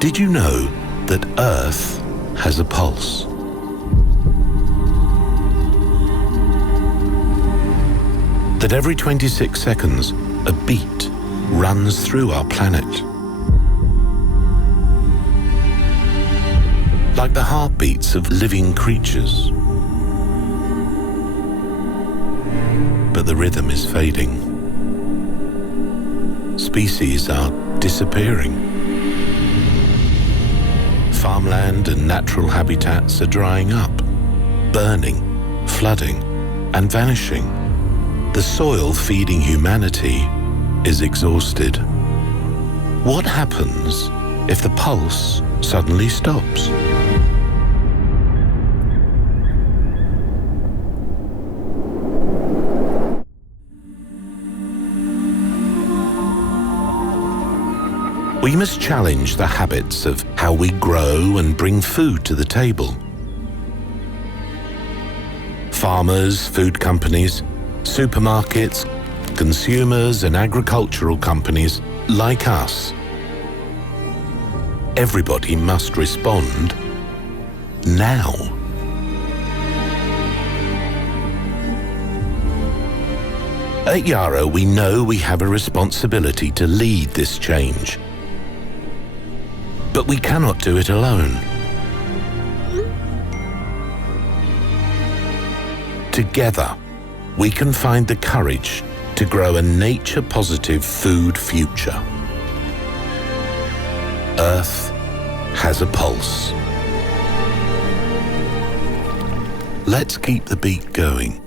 Did you know that Earth has a pulse? That every 26 seconds, a beat runs through our planet. Like the heartbeats of living creatures. But the rhythm is fading. Species are disappearing. Farmland and natural habitats are drying up, burning, flooding, and vanishing. The soil feeding humanity is exhausted. What happens if the pulse suddenly stops? We must challenge the habits of how we grow and bring food to the table. Farmers, food companies, supermarkets, consumers and agricultural companies like us. Everybody must respond now. At Yara, we know we have a responsibility to lead this change. But we cannot do it alone. Together, we can find the courage to grow a nature-positive food future. Earth has a pulse. Let's keep the beat going.